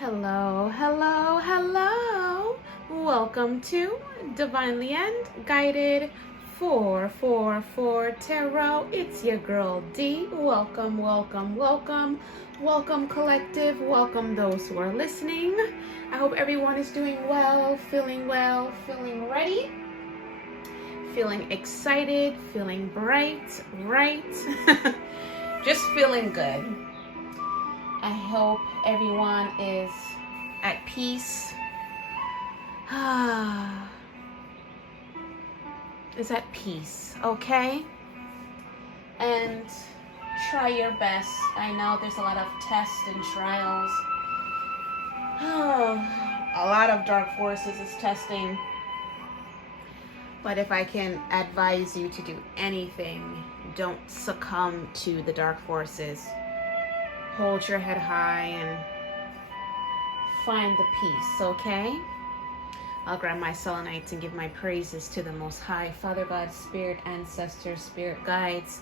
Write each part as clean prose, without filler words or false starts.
Hello, hello, hello. Welcome to Divinely End Guided 444 Tarot. It's your girl D. Welcome, welcome, welcome. Welcome, collective. Welcome those who are listening. I hope everyone is doing well, feeling ready, feeling excited, feeling bright, right? Just feeling good. I hope everyone is at peace. Is at peace, okay? And try your best. I know there's a lot of tests and trials. A lot of dark forces is testing. But if I can advise you to do anything, don't succumb to the dark forces. Hold your head high and find the peace, okay? I'll grab my selenites and give my praises to the Most High. Father God, Spirit, Ancestors, Spirit Guides,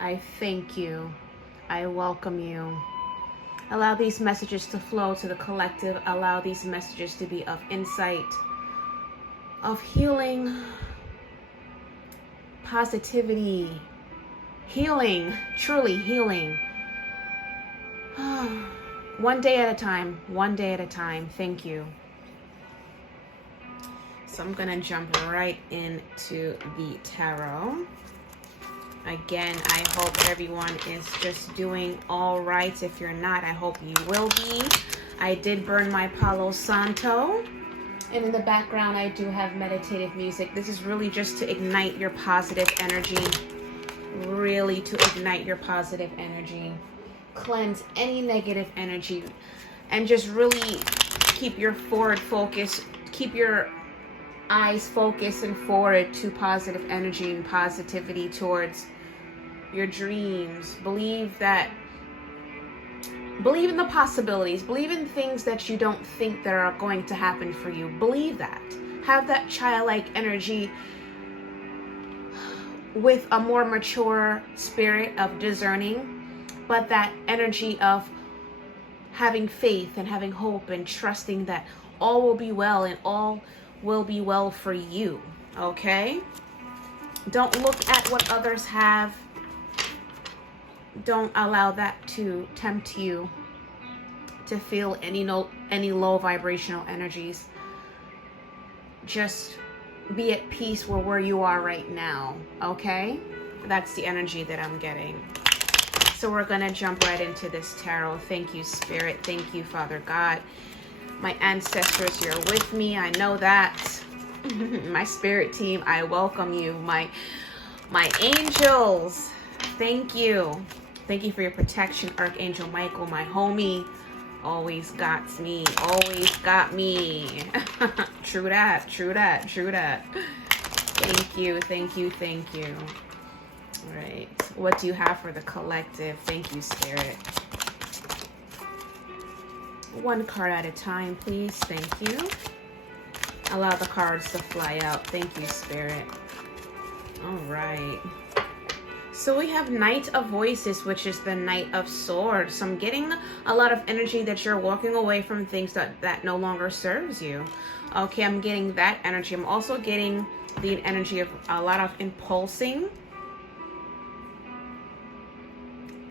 I thank you. I welcome you. Allow these messages to flow to the collective. Allow these messages to be of insight, of healing, positivity, healing, truly healing. One day at a time, one day at a time. Thank you. So I'm going to jump right into the tarot. Again, I hope everyone is just doing all right. If you're not, I hope you will be. I did burn my Palo Santo. And in the background, I do have meditative music. This is really just to ignite your positive energy. Really to ignite your positive energy. Cleanse any negative energy and just really keep your forward focus, keep your eyes focused and forward to positive energy and positivity towards your dreams. Believe in the possibilities, believe in things that you don't think that are going to happen for you. Believe that. Have that childlike energy with a more mature spirit of discerning. But that energy of having faith and having hope and trusting that all will be well and all will be well for you, okay? Don't look at what others have. Don't allow that to tempt you to feel any low vibrational energies. Just be at peace where you are right now, okay? That's the energy that I'm getting. So we're going to jump right into this tarot. Thank you, Spirit. Thank you, Father God. My ancestors, you're with me. I know that. My spirit team, I welcome you. My angels, thank you. Thank you for your protection. Archangel Michael, my homie, always got me. Always got me. True that. True that. True that. Thank you. Thank you. Thank you. All right. What do you have for the collective? Thank you, Spirit. One card at a time, please. Thank you. Allow the cards to fly out. Thank you, Spirit. All right. So we have Knight of Voices, which is the Knight of Swords. So I'm getting a lot of energy that you're walking away from things that no longer serves you. Okay, I'm getting that energy. I'm also getting the energy of a lot of impulsing.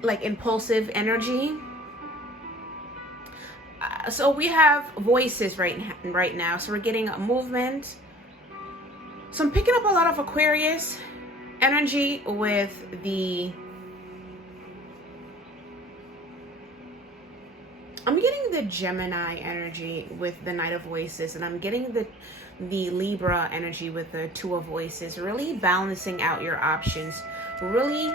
Like impulsive energy. So we have voices right now. So we're getting a movement. So I'm picking up a lot of Aquarius energy with the... I'm getting the Gemini energy with the Knight of Voices. And I'm getting the Libra energy with the Two of Voices. Really balancing out your options. Really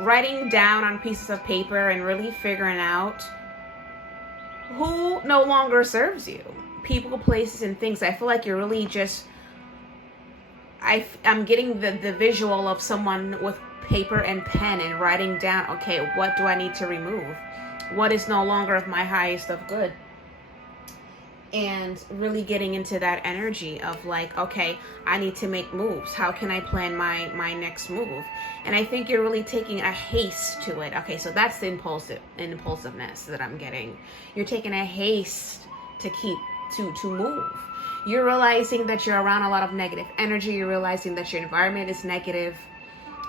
writing down on pieces of paper and really figuring out who no longer serves you. People, places, and things. I feel like you're really just... I'm getting the visual of someone with paper and pen and writing down, okay, what do I need to remove? What is no longer of my highest of good? and really getting into that energy of like, okay, I need to make moves. How can I plan my next move? And I think you're really taking a haste to it. Okay, so that's the impulsiveness that I'm getting. You're taking a haste to move. You're realizing that you're around a lot of negative energy. You're realizing that your environment is negative,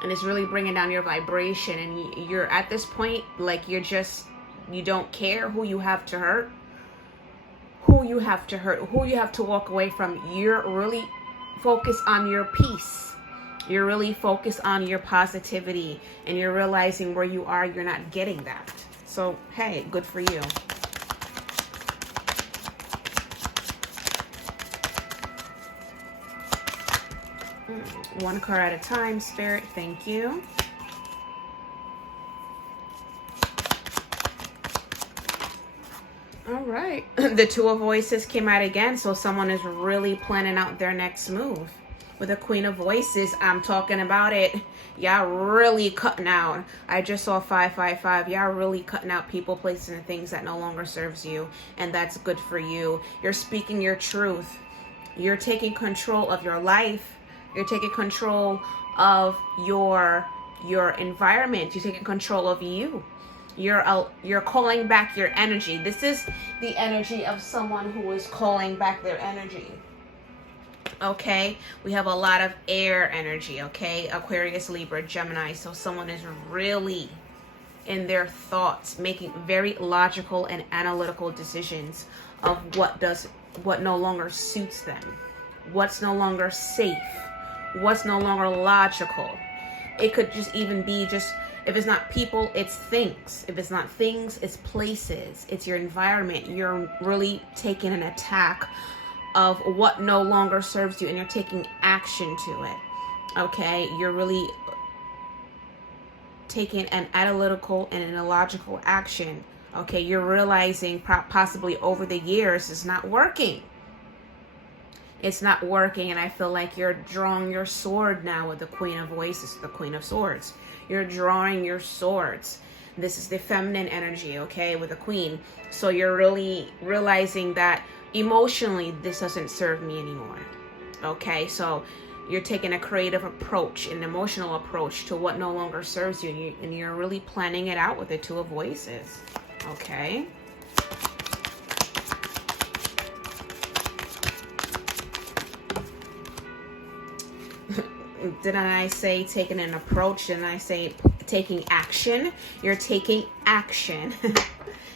and it's really bringing down your vibration. And you're at this point, like, you don't care who you have to hurt, who you have to walk away from. You're really focused on your peace. You're really focused on your positivity, and you're realizing where you are, you're not getting that. So, hey, good for you. One card at a time, Spirit. Thank you. All right. The Two of Voices came out again, so someone is really planning out their next move. With the Queen of Voices, I'm talking about it. Y'all really cutting out. I just saw 555. Y'all really cutting out people, places, and things that no longer serves you, and that's good for you. You're speaking your truth. You're taking control of your life. You're taking control of your environment. You're taking control of you. You're calling back your energy. This is the energy of someone who is calling back their energy. Okay, we have a lot of air energy. Okay, Aquarius, Libra, Gemini. So someone is really in their thoughts, making very logical and analytical decisions of what no longer suits them, what's no longer safe, what's no longer logical. It could just even be just, if it's not people, it's things. If it's not things, it's places. It's your environment. You're really taking an attack of what no longer serves you, and you're taking action to it. Okay? You're really taking an analytical and an illogical action. Okay? You're realizing possibly over the years it's not working. It's not working, and I feel like you're drawing your sword now with the Queen of Voices, the Queen of Swords. You're drawing your swords. This is the feminine energy, okay, with the Queen. So you're really realizing that emotionally this doesn't serve me anymore. Okay, so you're taking a creative approach, an emotional approach to what no longer serves you, and you're really planning it out with the Two of Voices. Okay. Didn't I say taking an approach? Didn't I say taking action? You're taking action.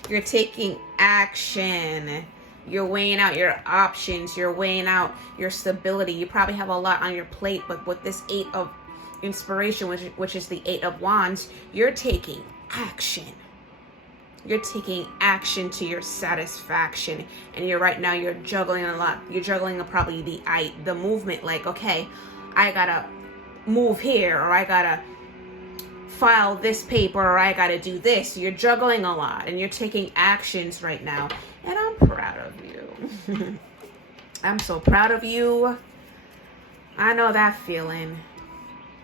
You're taking action. You're weighing out your options. You're weighing out your stability. You probably have a lot on your plate, but with this Eight of Inspiration, which is the Eight of Wands, you're taking action. You're taking action to your satisfaction, and you're juggling a lot. You're juggling probably the movement, like, okay, I gotta move here, or I gotta file this paper, or I gotta do this. You're juggling a lot, and you're taking actions right now, and I'm proud of you. I'm so proud of you. I know that feeling.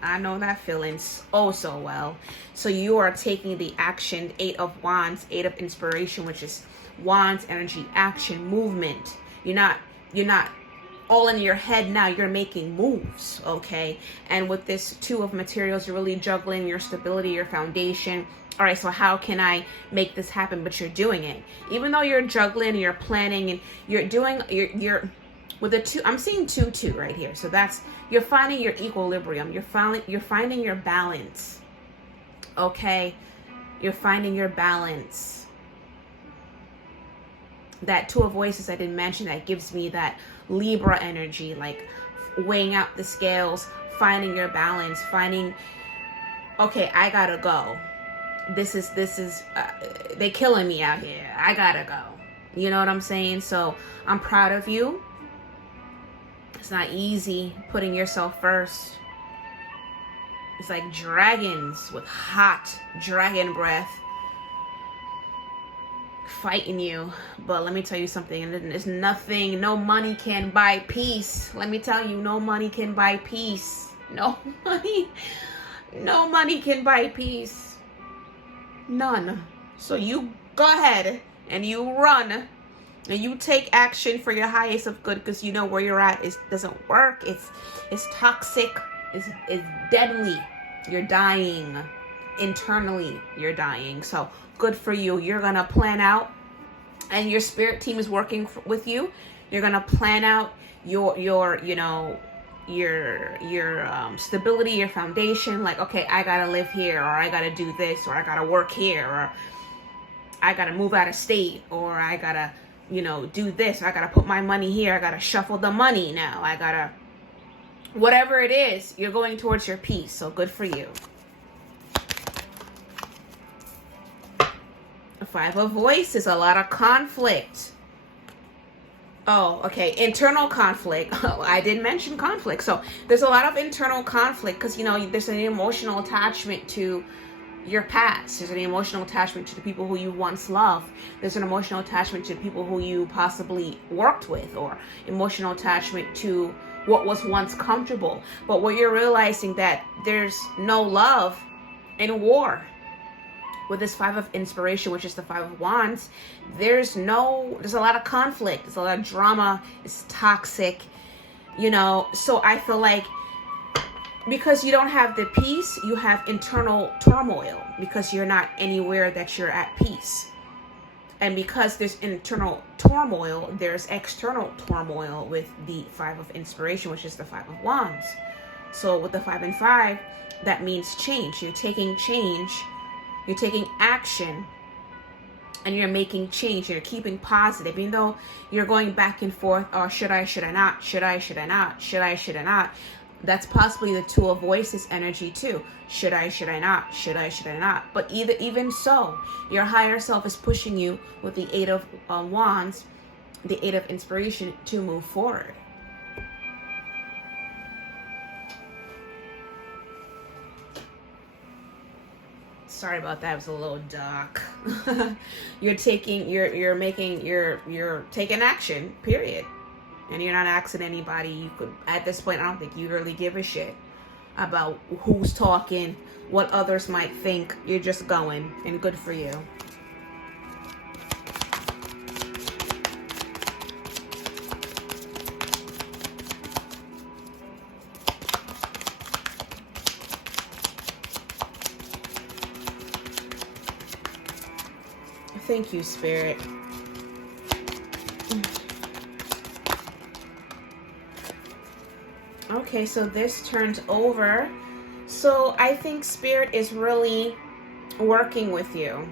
I know that feeling so well. So you are taking the action, Eight of Wands, Eight of Inspiration, which is Wands energy, action, movement. You're not all in your head now. You're making moves, okay? And with this Two of Materials, you're really juggling your stability, your foundation. All right, so how can I make this happen? But you're doing it. Even though you're juggling, you're planning, and you're with a two. I'm seeing 2-2 right here. So that's, you're finding your equilibrium. You're finding your balance. Okay? You're finding your balance. That Two of Voices I didn't mention, that gives me that Libra energy, like weighing out the scales, finding your balance, finding, okay, I gotta go. This is they killing me out here. I gotta go. You know what I'm saying? So I'm proud of you. It's not easy putting yourself first. It's like dragons with hot dragon breath fighting you. But let me tell you something. There's nothing, no money can buy peace. Let me tell you, no money can buy peace. No money can buy peace. None. So you go ahead and you run And you take action for your highest of good, because you know where you're at doesn't work. It's toxic. It's deadly. You're dying. Internally, you're dying. So good for you. You're going to plan out, and your spirit team is working with you. You're going to plan out your stability, your foundation. Like, okay, I got to live here, or I got to do this, or I got to work here, or I got to move out of state, or I got to, do this. I got to put my money here. I got to shuffle the money now. I got to, whatever it is, you're going towards your peace. So good for you. The Five of Voices, a lot of conflict. Oh, okay. Internal conflict. Oh, I didn't mention conflict. So there's a lot of internal conflict because, there's an emotional attachment to your past. There's an emotional attachment to the people who you once loved. There's an emotional attachment to the people who you possibly worked with, or emotional attachment to what was once comfortable. But what you're realizing that there's no love in war. With this Five of Inspiration, which is the Five of Wands, there's a lot of conflict. There's a lot of drama. It's toxic, So I feel like because you don't have the peace, you have internal turmoil because you're not anywhere that you're at peace. And because there's internal turmoil, there's external turmoil with the Five of Inspiration, which is the Five of Wands. So with the 5 and 5, that means change. You're taking change. You're taking action, and you're making change. You're keeping positive, even though you're going back and forth. Oh, should I not? Should I not? Should I not? That's possibly the Two of Voices energy too. Should I not? Should I not? But even so, your higher self is pushing you with the Eight of Wands, the Eight of Inspiration, to move forward. Sorry about that. It was a little dark. You're taking action, period. And you're not asking anybody. You could, at this point, I don't think you really give a shit about who's talking, what others might think. You're just going, and good for you. Thank you, Spirit. Okay, so this turned over. So I think Spirit is really working with you.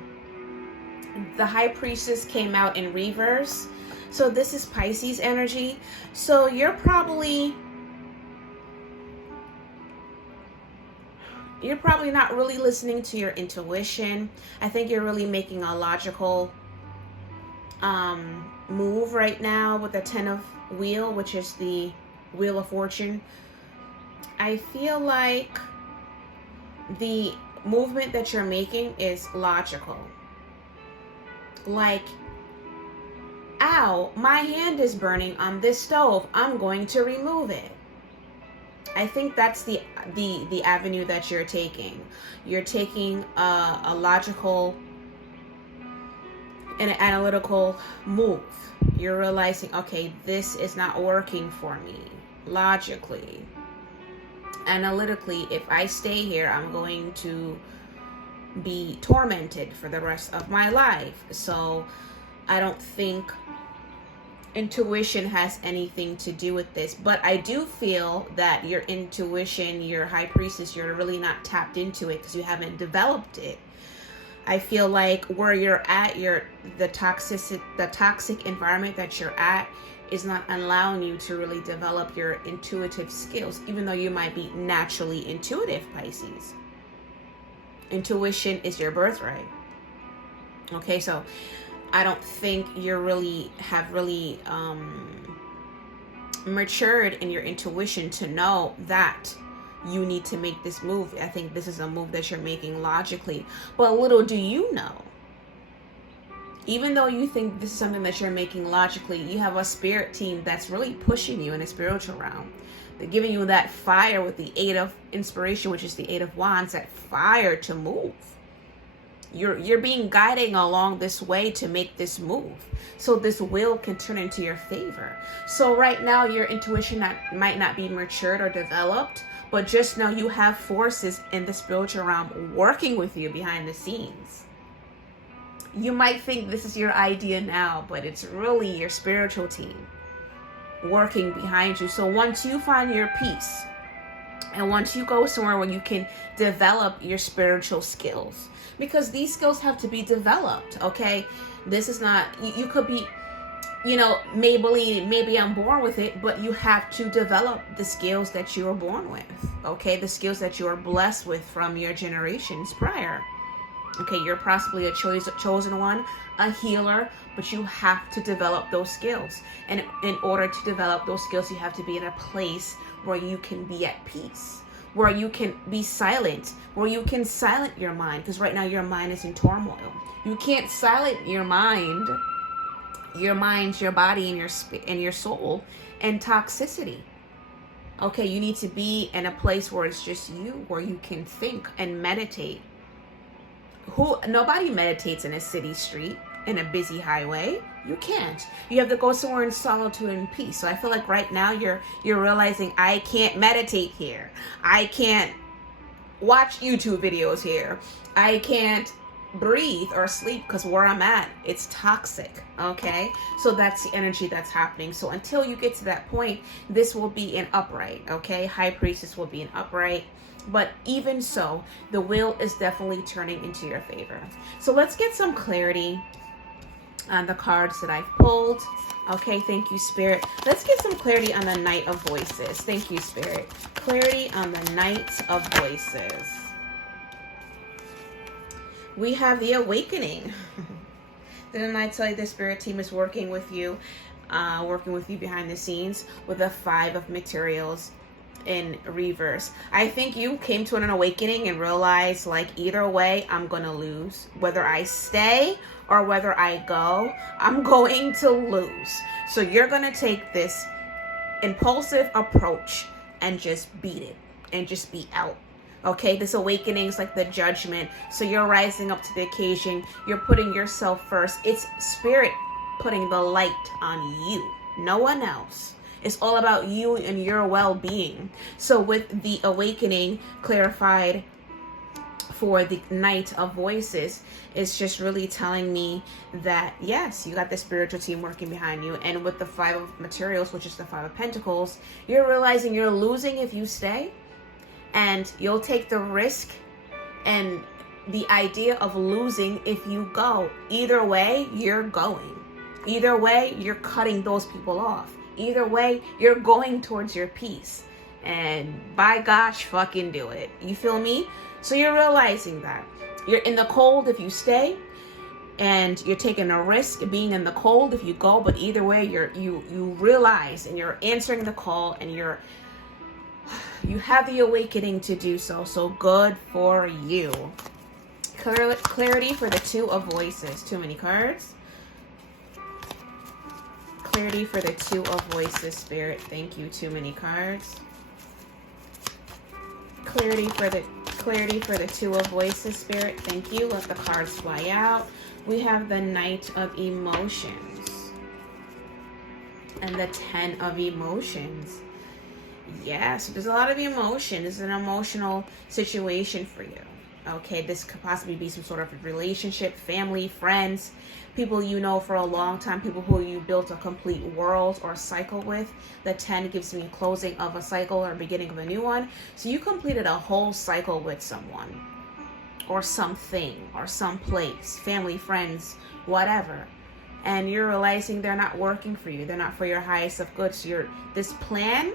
The High Priestess came out in reverse. So this is Pisces energy. So you're probably not really listening to your intuition. I think you're really making a logical move right now with the Ten of Wheel, which is the Wheel of Fortune. I feel like the movement that you're making is logical. Like, ow, my hand is burning on this stove. I'm going to remove it. I think that's the avenue that you're taking. You're taking a logical and an analytical move. You're realizing, okay, this is not working for me. Logically, analytically, if I stay here, I'm going to be tormented for the rest of my life. So I don't think intuition has anything to do with this, but I do feel that your intuition, your High Priestess, you're really not tapped into it because you haven't developed it. I feel like where you're at, the toxic environment that you're at is not allowing you to really develop your intuitive skills, even though you might be naturally intuitive, Pisces. Intuition is your birthright. Okay, so I don't think you have really matured in your intuition to know that you need to make this move. I think this is a move that you're making logically. But little do you know, even though you think this is something that you're making logically, you have a spirit team that's really pushing you in a spiritual realm. They're giving you that fire with the Eight of Inspiration, which is the Eight of Wands, that fire to move. You're being guided along this way to make this move. So this wheel can turn into your favor. So right now your intuition might not be matured or developed, but just know you have forces in the spiritual realm working with you behind the scenes. You might think this is your idea now, but it's really your spiritual team working behind you. So once you find your peace, and once you go somewhere where you can develop your spiritual skills, because these skills have to be developed, okay? This is not, you could be, maybe I'm born with it, but you have to develop the skills that you were born with, okay? The skills that you are blessed with from your generations prior. Okay, you're possibly a chosen one, a healer, but you have to develop those skills. And in order to develop those skills, you have to be in a place where you can be at peace, where you can be silent, where you can silence your mind. Because right now your mind is in turmoil. You can't silence your mind, your body, and your soul, and toxicity. Okay, you need to be in a place where it's just you, where you can think and meditate. Nobody meditates in a city street, in a busy highway. You can't. You have to go somewhere in solitude and peace. So I feel like right now you're realizing, I can't meditate here. I can't watch YouTube videos here. I can't breathe or sleep because where I'm at, it's toxic. Okay, so that's the energy that's happening. So until you get to that point, this will be an upright. Okay, High Priestess will be an upright. But even so, the wheel is definitely turning into your favor. So let's get some clarity on the cards that I've pulled. Okay, thank you, Spirit. Let's get some clarity on the Knight of Voices. Thank you, Spirit. Clarity on the Knight of Voices. We have the Awakening. Didn't I tell you the Spirit team is working with you behind the scenes with the Five of Materials in reverse. I think you came to an awakening and realized, like, either way, I'm gonna lose. Whether I stay or whether I go, I'm going to lose. So you're gonna take this impulsive approach and just beat it and just be out. Okay, this awakening is like the judgment. So you're rising up to the occasion. You're putting yourself first. It's Spirit putting the light on you, no one else. It's all about you and your well-being. So with the Awakening clarified for the Knight of Voices, it's just really telling me that, yes, you got the spiritual team working behind you. And with the Five of Materials, which is the Five of Pentacles, you're realizing you're losing if you stay. And you'll take the risk and the idea of losing if you go. Either way, you're going. Either way, you're cutting those people off. Either way, you're going towards your peace. And by gosh, fucking do it. You feel me? So you're realizing that. You're in the cold if you stay. And you're taking a risk being in the cold if you go. But either way, you realize and you're answering the call and you have the awakening to do so. So good for you. Clarity for the Two of Voices. Too many cards. Clarity for the Two of Voices, Spirit. Thank you. Too many cards. Clarity for the Two of Voices, Spirit. Thank you. Let the cards fly out. We have the Knight of Emotions and the Ten of Emotions. Yeah, so there's a lot of emotion. This is an emotional situation for you. Okay, this could possibly be some sort of relationship, family, friends, people you know for a long time, people who you built a complete world or cycle with. The 10 gives me a closing of a cycle or beginning of a new one. So you completed a whole cycle with someone or something or some place, family, friends, whatever. And you're realizing they're not working for you. They're not for your highest of good. So this plan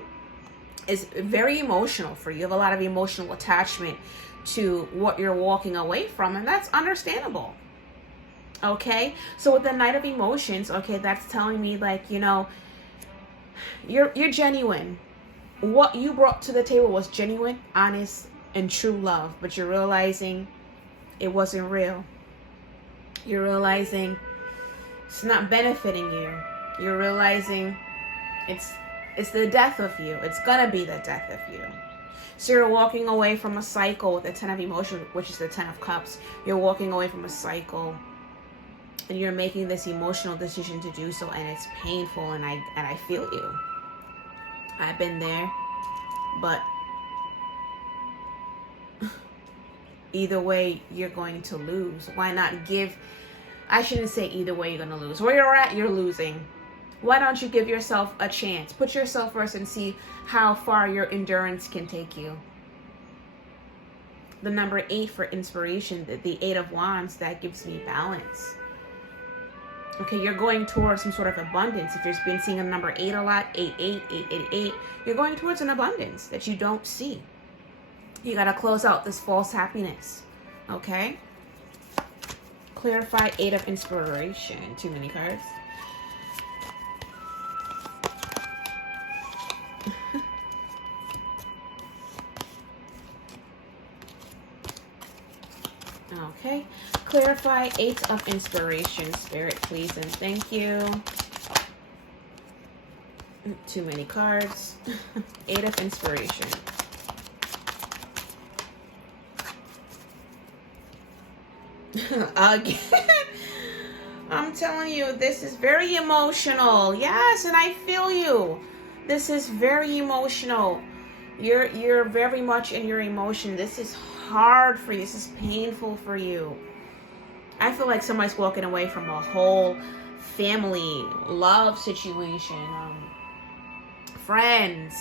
is very emotional for you. You have a lot of emotional attachment to what you're walking away from, and that's understandable. Okay, so with the Knight of Emotions, okay, that's telling me, like, you're genuine. What you brought to the table was genuine, honest, and true love, but you're realizing it wasn't real. You're realizing it's not benefiting you. You're realizing it's the death of you. It's gonna be the death of you. So you're walking away from a cycle with the 10 of emotion, which is the 10 of cups. You're walking away from a cycle, and you're making this emotional decision to do so, and it's painful, and I feel you. I've been there, but either way, you're going to lose. Why not give... I shouldn't say either way you're going to lose. Where you're at, you're losing. Why don't you give yourself a chance? Put yourself first and see how far your endurance can take you. The number 8 for inspiration, the 8 of Wands, that gives me balance. Okay, you're going towards some sort of abundance. If you've been seeing a number 8 a lot, 8, you're going towards an abundance that you don't see. You got to close out this false happiness. Okay? Clarify 8 of inspiration. Too many cards. Okay. Clarify 8 of inspiration. Spirit, please and thank you. Too many cards. 8 of inspiration. Again. I'm telling you, this is very emotional. Yes, and I feel you. This is very emotional. You're very much in your emotion. This is hard for you. This is painful for you. I feel like somebody's walking away from a whole family, love situation, friends.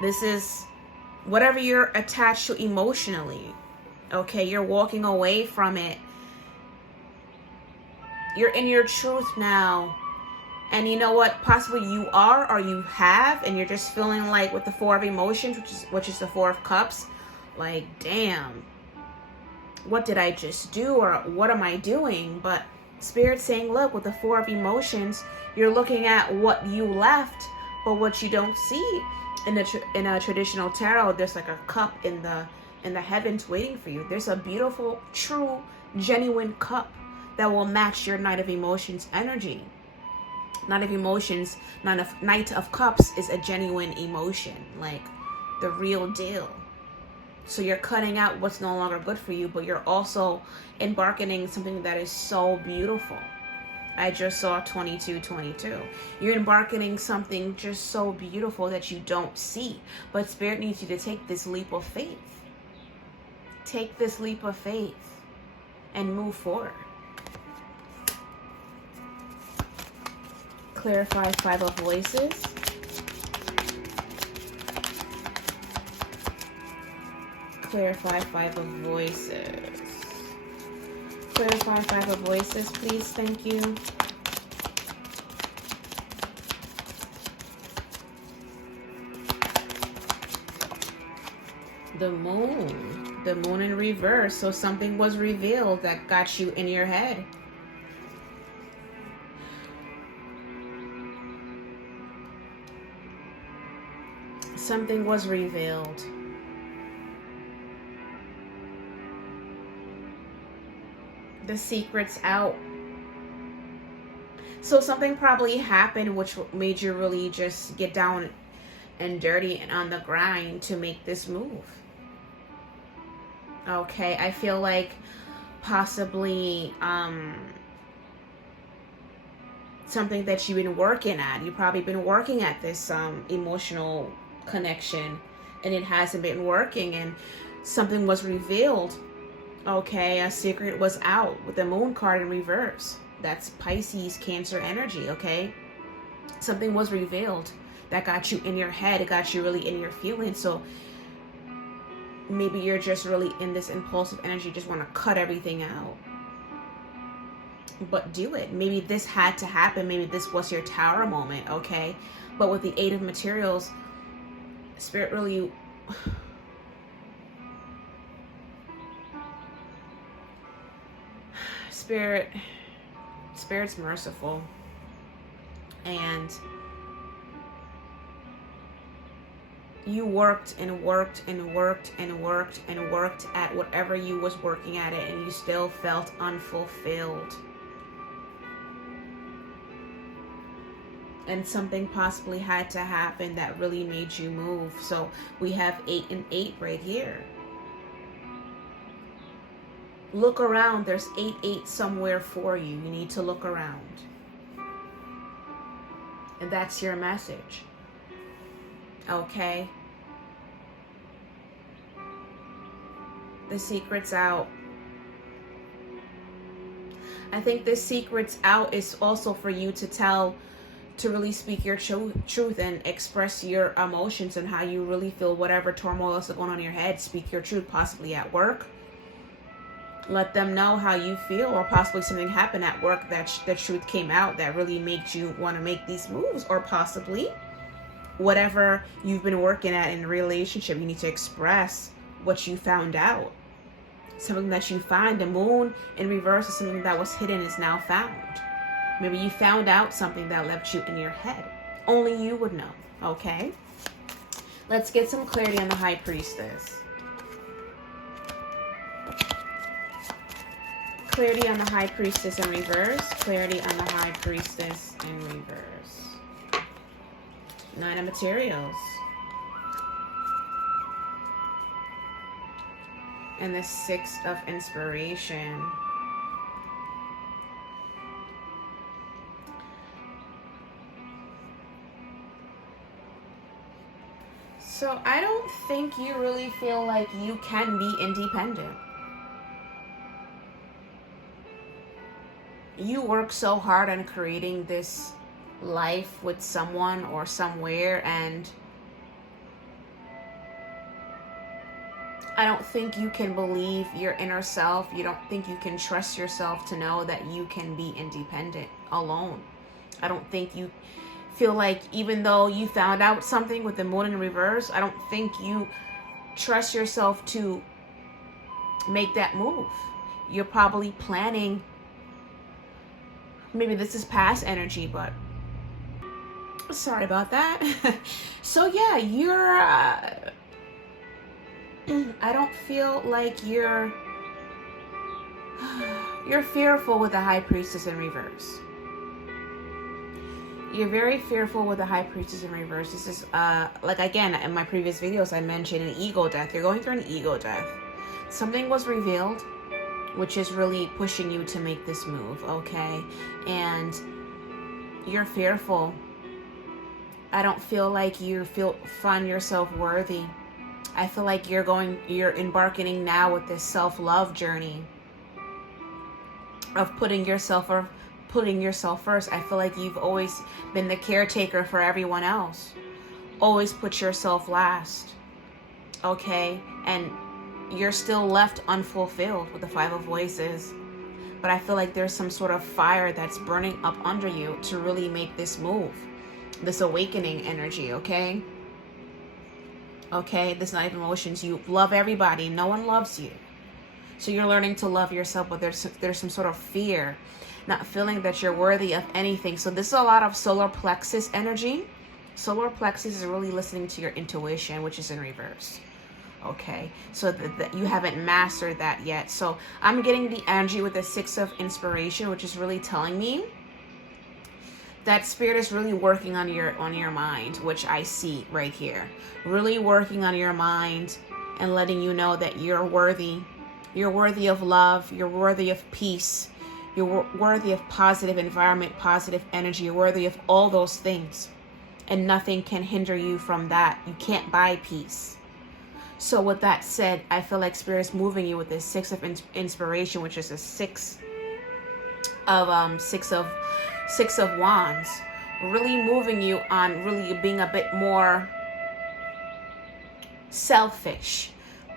This is whatever you're attached to emotionally. Okay, you're walking away from it. You're in your truth now. And you know what? Possibly you are, or you have, and you're just feeling like with the 4 of emotions, which is the 4 of cups, like, damn, what did I just do, or what am I doing? But Spirit's saying, look, with the 4 of emotions, you're looking at what you left, but what you don't see. In a traditional tarot, there's like a cup in the heavens waiting for you. There's a beautiful, true, genuine cup that will match your Knight of Emotions energy. Knight of Emotions, Knight of Cups is a genuine emotion, like the real deal. So you're cutting out what's no longer good for you, but you're also embarking in something that is so beautiful. I just saw 2222. You're embarking in something just so beautiful that you don't see. But Spirit needs you to take this leap of faith. Take this leap of faith and move forward. Clarify 5 of voices. Clarify 5 of voices. Clarify 5 of voices, please. Thank you. The moon. The moon in reverse. So something was revealed that got you in your head. Something was revealed. The secret's out. So something probably happened which made you really just get down and dirty and on the grind to make this move. Okay, I feel like possibly something that you've been working at. You've probably been working at this emotional connection, and it hasn't been working, and something was revealed. Okay, a secret was out with the moon card in reverse. That's Pisces, Cancer energy, okay? Something was revealed that got you in your head. It got you really in your feelings. So maybe you're just really in this impulsive energy, just want to cut everything out. But do it. Maybe this had to happen. Maybe this was your tower moment, okay? But with the 8 of materials, Spirit really... Spirit's merciful, and you worked and worked and worked and worked and worked at whatever you was working at it, and you still felt unfulfilled. and something possibly had to happen that really made you move. So we have 8 and 8 right here. Look around. There's 8, 8 somewhere for you. You need to look around. And that's your message. Okay? The secret's out. I think this secret's out is also for you to really speak your truth and express your emotions and how you really feel, whatever turmoil is going on in your head. Speak your truth, possibly at work. Let them know how you feel, or possibly something happened at work that the truth came out that really made you want to make these moves, or possibly whatever you've been working at in a relationship, you need to express what you found out. Something that you find, the moon in reverse is something that was hidden is now found. Maybe you found out something that left you in your head. Only you would know, okay? Let's get some clarity on the High Priestess. Clarity on the High Priestess in reverse. Clarity on the High Priestess in reverse. 9 of Materials. And the 6 of Inspiration. So I don't think you really feel like you can be independent. You work so hard on creating this life with someone or somewhere, and I don't think you can believe your inner self. You don't think you can trust yourself to know that you can be independent alone. I don't think you feel like, even though you found out something with the moon in reverse, I don't think you trust yourself to make that move. You're probably planning, maybe this is past energy, but sorry about that. So yeah, you're I don't feel like you're fearful with the High Priestess in reverse. You're very fearful with the High Priestess in reverse. This is like, again, in my previous videos I mentioned an ego death. You're going through an ego death. Something was revealed which is really pushing you to make this move, okay? And you're fearful. I don't feel like you find yourself worthy. I feel like you're embarking now with this self-love journey of putting yourself first. I feel like you've always been the caretaker for everyone else. Always put yourself last. Okay? And you're still left unfulfilled with the 5 of Voices. But I feel like there's some sort of fire that's burning up under you to really make this move. This awakening energy, okay? Okay, this Knight of Emotions, you love everybody. No one loves you. So you're learning to love yourself, but there's some sort of fear, not feeling that you're worthy of anything. So this is a lot of solar plexus energy. Solar plexus is really listening to your intuition, which is in reverse. Okay, so that you haven't mastered that yet. So I'm getting the energy with the 6 of Inspiration, which is really telling me that Spirit is really working on your mind, which I see right here. Really working on your mind and letting you know that you're worthy. You're worthy of love. You're worthy of peace. You're worthy of positive environment, positive energy. You're worthy of all those things. And nothing can hinder you from that. You can't buy peace. So with that said, I feel like Spirit is moving you with this 6 of Inspiration, which is a 6 of Wands. Really moving you on really being a bit more selfish.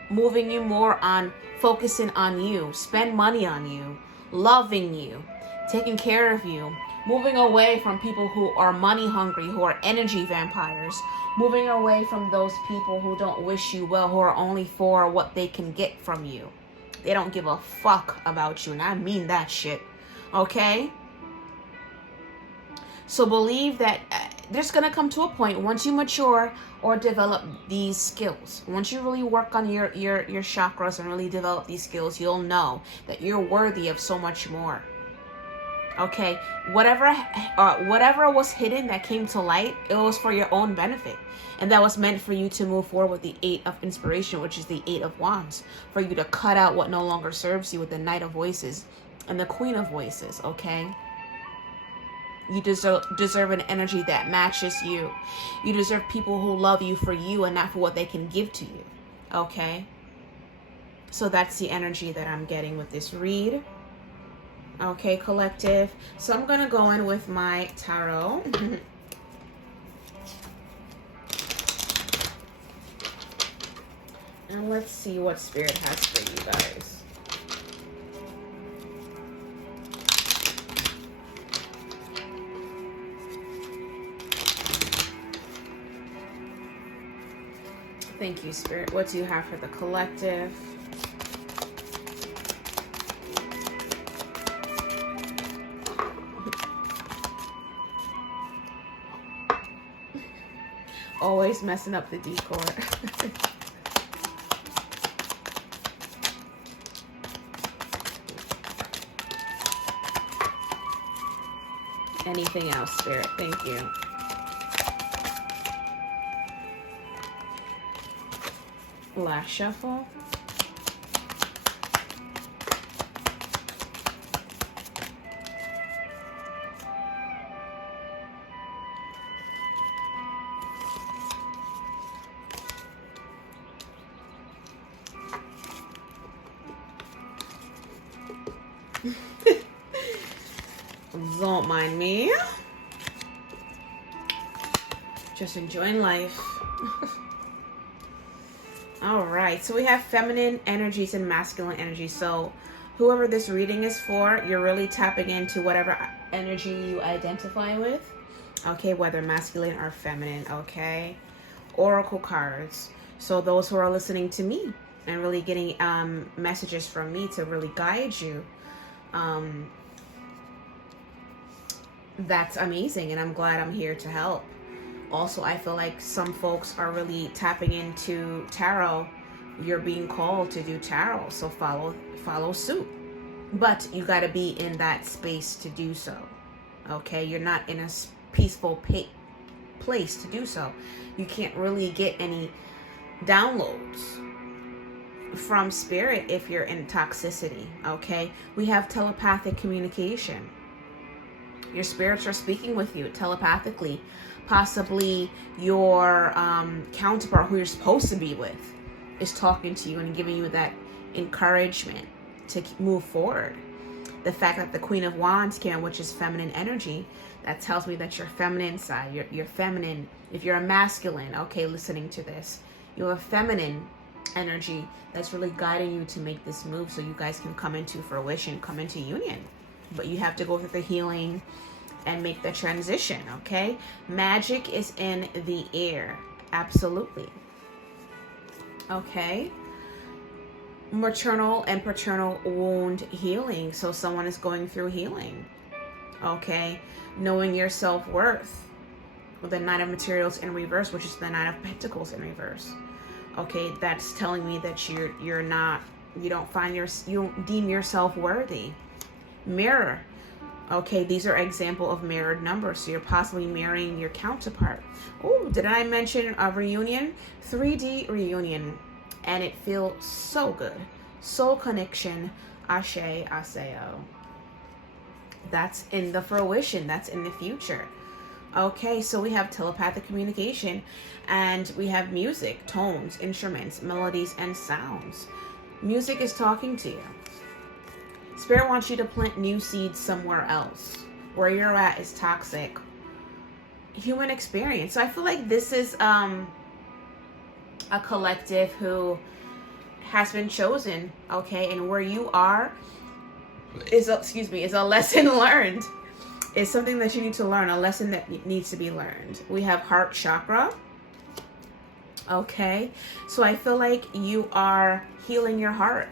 Moving you more on focusing on you. Spend money on you. Loving you. Taking care of you. Moving away from people who are money hungry, who are energy vampires. Moving away from those people who don't wish you well, who are only for what they can get from you. They don't give a fuck about you, and I mean that shit. Okay? So believe that there's going to come to a point once you mature or develop these skills. Once you really work on your chakras and really develop these skills, you'll know that you're worthy of so much more. Okay, whatever was hidden that came to light, it was for your own benefit. And that was meant for you to move forward with the Eight of Inspiration, which is the Eight of Wands. For you to cut out what no longer serves you with the Knight of Voices and the Queen of Voices, okay? You deserve an energy that matches you. You deserve people who love you for you and not for what they can give to you, okay? So that's the energy that I'm getting with this read. Okay, collective. So I'm going to go in with my tarot. And let's see what Spirit has for you guys. Thank you, Spirit. What do you have for the collective? Always messing up the decor. Anything else, Spirit? Thank you. Last shuffle. Don't mind me. Just enjoying life. All right, so we have feminine energies and masculine energies. So whoever this reading is for, you're really tapping into whatever energy you identify with. Okay, whether masculine or feminine, okay? Oracle cards. So those who are listening to me and really getting messages from me to really guide you, that's amazing, and I'm glad I'm here to help. Also, I feel like some folks are really tapping into tarot. You're being called to do tarot, so follow suit. But you got to be in that space to do so. Okay, you're not in a peaceful place to do so. You can't really get any downloads from Spirit if you're in toxicity. Okay, we have telepathic communication. Your spirits are speaking with you telepathically. Possibly your counterpart, who you're supposed to be with, is talking to you and giving you that encouragement to move forward. The fact that the Queen of Wands came, which is feminine energy, that tells me that your feminine side, you're feminine. If you're a masculine, okay, listening to this, you have a feminine energy that's really guiding you to make this move so you guys can come into fruition, come into union. But you have to go through the healing and make the transition, okay? Magic is in the air. Absolutely. Okay. Maternal and paternal wound healing. So someone is going through healing. Okay. Knowing your self-worth. With the Knight of Materials in reverse, which is the Knight of Pentacles in reverse. Okay. That's telling me that you don't deem yourself worthy. Mirror. Okay, these are example of mirrored numbers. So you're possibly mirroring your counterpart. Oh, did I mention a reunion? 3D reunion. And it feels so good. Soul connection. Ashe, aseo. That's in the fruition. That's in the future. Okay, so we have telepathic communication. And we have music, tones, instruments, melodies, and sounds. Music is talking to you. Spirit wants you to plant new seeds somewhere else. Where you're at is toxic. Human experience. So I feel like this is a collective who has been chosen, okay? And where you are is a lesson learned. It's something that you need to learn, a lesson that needs to be learned. We have heart chakra. Okay? So I feel like you are healing your heart.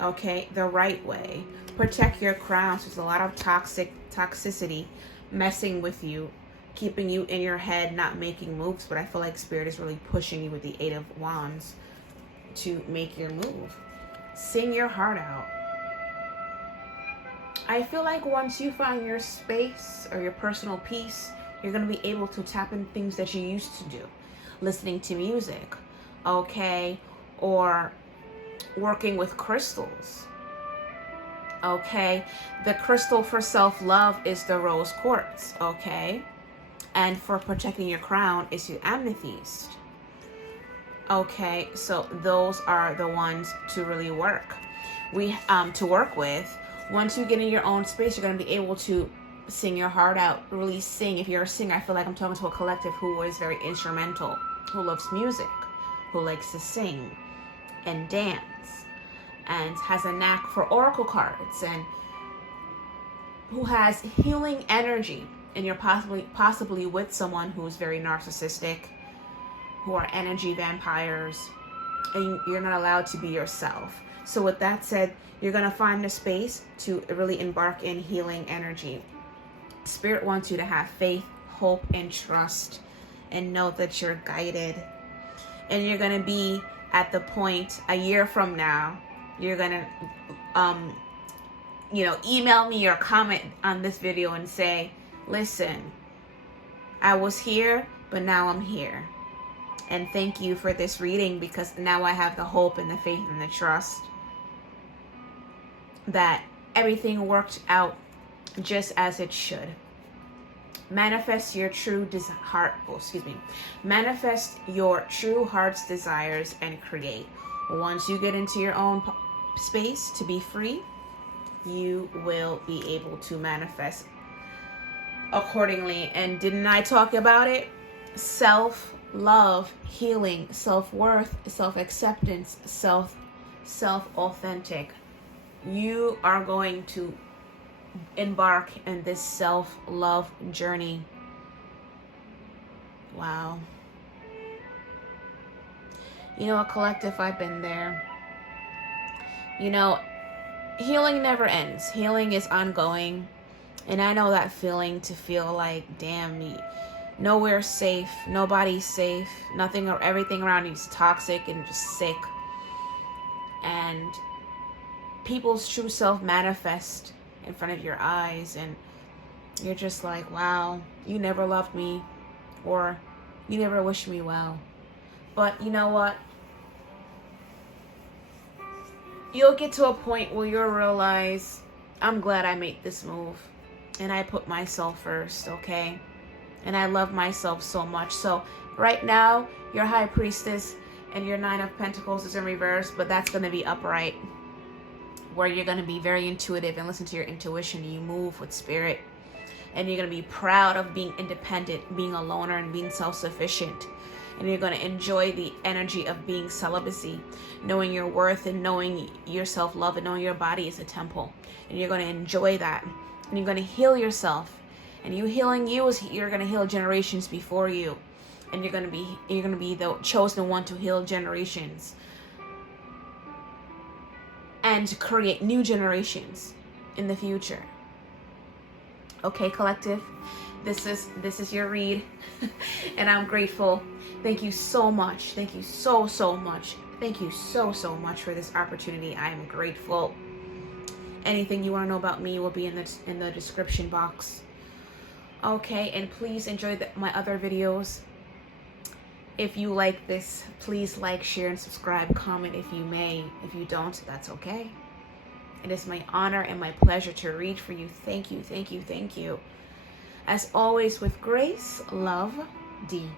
Okay, the right way. Protect your crown. So there's a lot of toxicity messing with you, keeping you in your head, not making moves. But I feel like Spirit is really pushing you with the Eight of Wands to make your move. Sing your heart out. I feel like once you find your space or your personal peace, you're going to be able to tap in things that you used to do. Listening to music, okay? Or working with crystals, okay? The crystal for self-love is the rose quartz, okay? And for protecting your crown is the amethyst. Okay, so those are the ones to really work. To work with. Once you get in your own space, you're going to be able to sing your heart out, really sing. If you're a singer, I feel like I'm talking to a collective who is very instrumental, who loves music, who likes to sing and dance, and has a knack for oracle cards, and who has healing energy. And you're possibly with someone who's very narcissistic, who are energy vampires, and you're not allowed to be yourself. So with that said, you're going to find a space to really embark in healing energy. Spirit wants you to have faith, hope, and trust, and know that you're guided. And you're going to be at the point a year from now, you're going to, email me or comment on this video and say, listen, I was here, but now I'm here. And thank you for this reading, because now I have the hope and the faith and the trust that everything worked out just as it should. Manifest your true Manifest your true heart's desires and create. Once you get into your own space to be free, you will be able to manifest accordingly. And didn't I talk about it? Self-love, healing, self-worth, self-acceptance, self-authentic. You are going to embark in this self-love journey. Wow. You know, a collective, I've been there. You know, healing never ends. Healing is ongoing. And I know that feeling, to feel like, damn, nowhere's safe. Nobody's safe. Nothing or everything around you is toxic and just sick. And people's true self manifest in front of your eyes, and you're just like, wow, you never loved me, or you never wished me well. But you know what? You'll get to a point where you'll realize, I'm glad I made this move, and I put myself first, okay? And I love myself so much. So right now, your High Priestess and your Nine of Pentacles is in reverse, but that's going to be upright, where you're going to be very intuitive and listen to your intuition. You move with spirit, and you're going to be proud of being independent, being a loner, and being self-sufficient. And you're going to enjoy the energy of being celibacy, knowing your worth and knowing your self-love and knowing your body is a temple. And you're going to enjoy that. And you're going to heal yourself. And you healing you is you're going to heal generations before you. And you're going to be the chosen one to heal generations and to create new generations in the future. Okay, collective, this is your read, and I'm grateful. Thank you so much. Thank you so much. Thank you so much for this opportunity. I am grateful. Anything you want to know about me will be in the description box. Okay, and please enjoy my other videos. If you like this, please like, share, and subscribe. Comment if you may. If you don't, that's okay. It is my honor and my pleasure to read for you. Thank you. As always, with grace, love, D.